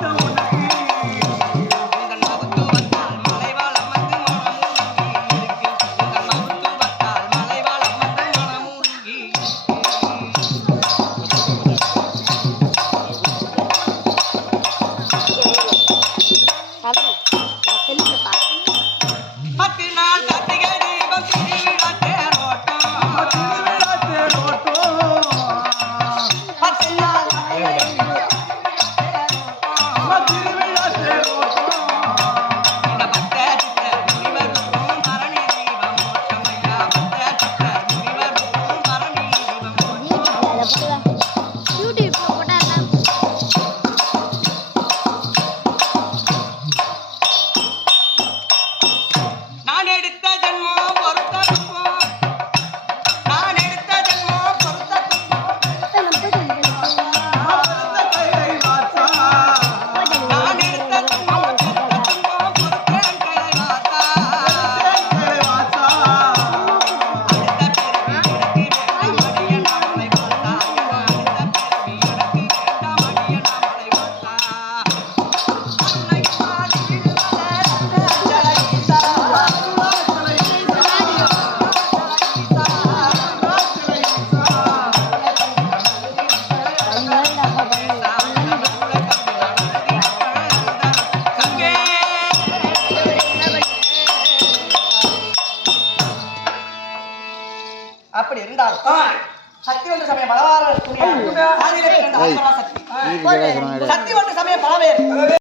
don't. 不知。அப்படி இருந்தாலும் சக்தி ஒன்று சமயம் பலவார சக்தி. சக்தி ஒன்று சமயம் பலவேறு